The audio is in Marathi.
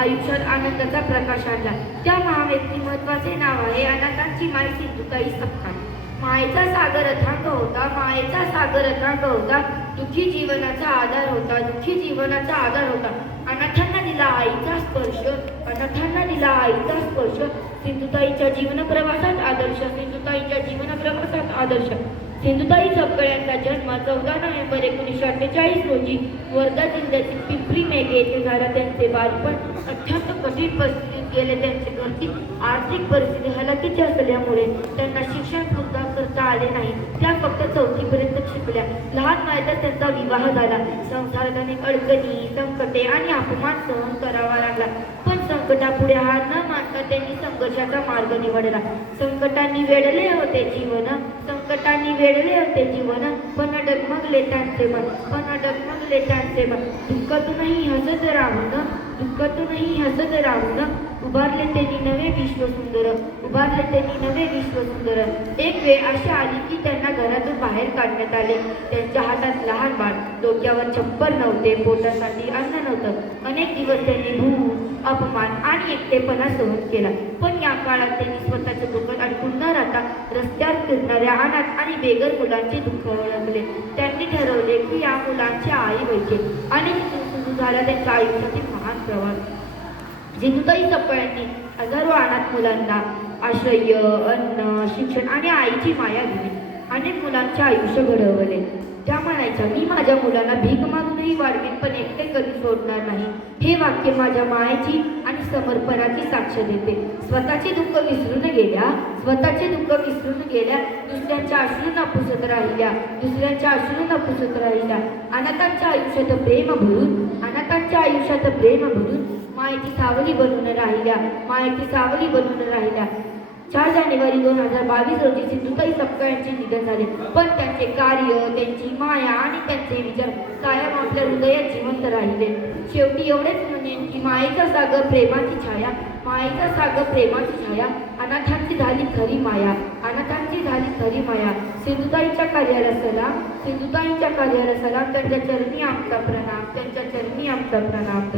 आयुष्यात आनंदाचा प्रकाश आणला. त्या महाव्यक्तिमत्वाचे नाव आहे अनाथांची माय सिंधुताई सपकाळ. मायेचा सागर अथांग होता, मायेचा सागर अथांग होता, दुःखी जीवनाचा आधार होता, दुःखी जीवनाचा आधार होता. अनाथांना दिला आईचा स्पर्श, अनाथांना दिला आईचा स्पर्श. सिंधुताईच्या जीवन प्रवासात आदर्श, सिंधुताईच्या जीवन प्रवासात आदर्श. सिंधुताई सपकाळ यांचा जन्म 14 नोव्हेंबर 1948 रोजी वर्धा जिल्ह्यातील पिंपरी मेघे येथे झाला. त्यांचे बालपण अत्यंत कठीण परिस्थितीत गेले. त्यांची घरची आर्थिक परिस्थिती हलाखीची असल्यामुळे त्यांना शिक्षण सुद्धा करता आले नाही. त्या फक्त 4थी पर्यंत शिकल्या. लहान वयातच त्यांचा विवाह झाला. संसारात अनेक अडचणी, संकटे आणि अपमान सहन करावा लागला. पण संकटापुढे हार न मानता त्यांनी संघर्षाचा मार्ग निवडला. संकटांनी वेढले होते जीवन, संकटांनी वेढले होते जीवन, पण डगमगले त्यांचे मन, पण डगमगले त्यांचे मन. दुःखातूनही हसत राहून, दुःखातूनही हसत राहून उभारले त्यांनी नवे विश्व सुंदर, उभारले त्यांनी नवे विश्व सुंदर. एक वेळ अशी आली की त्यांना घरातून बाहेर काढण्यात आले. त्यांच्या हातात लहान बाळ, डोक्यावर छप्पर नव्हते, पोटासाठी अन्न नव्हतं. अनेक दिवस त्यांनी भूक, अपमान आणि एकटेपणा सहन केला. पण या काळात त्यांनी स्वतःच्या दुःखात अडकून न राहता रस्त्यावर फिरणाऱ्या अनाथ आणि बेघर मुलांचे दुःख ओळखले. त्यांनी ठरवले की या मुलांची आई व्हायचे. आणि सुरू झाला त्यांच्या आयुष्यातील महान प्रवास. सिंधुताई सपकाळ यांनी हजारो अनाथ मुलांना आश्रय, अन्न, शिक्षण आणि आईची माया दिली. अनेक मुलांचे आयुष्य घडवले. त्या म्हणायच्या, मी माझ्या मुलांना भीक मागूनही वाढवीन, पण एकटे कधी सोडणार नाही. हे वाक्य माझ्या मायेची आणि समर्पणाची साक्ष देते. स्वतःचे दुःख विसरून गेल्या, स्वतःचे दुःख विसरून गेल्या, दुसऱ्यांच्या अश्रूंना पुसत राहिल्या, दुसऱ्यांच्या अश्रूंना पुसत राहिल्या. अनाथांच्या आयुष्यात प्रेम भरून, अनाथांच्या आयुष्यात प्रेम भरून मायेची सावली बनून राहिल्या, मायेची सावली बनून राहिल्या. 4 जानेवारी 2022 रोजी सिंधुताई सपकाळ यांचे निधन झाले. पण त्यांचे कार्य, त्यांची माया आणि त्यांचे विचार कायम आपल्या हृदयात जिवंत राहिले. शेवटी एवढेच म्हणेन की मायेचा सागर प्रेमाची छाया, मायेचा सागर प्रेमाची छाया, अनाथांची झाली खरी माया, अनाथांची झाली खरी माया. सिंधुताईच्या कार्याला सलाम, सिंधुताईच्या कार्याला सलाम. त्यांच्या चरणी आमचा प्रणाम, त्यांच्या चरणी आमचा प्रणाम.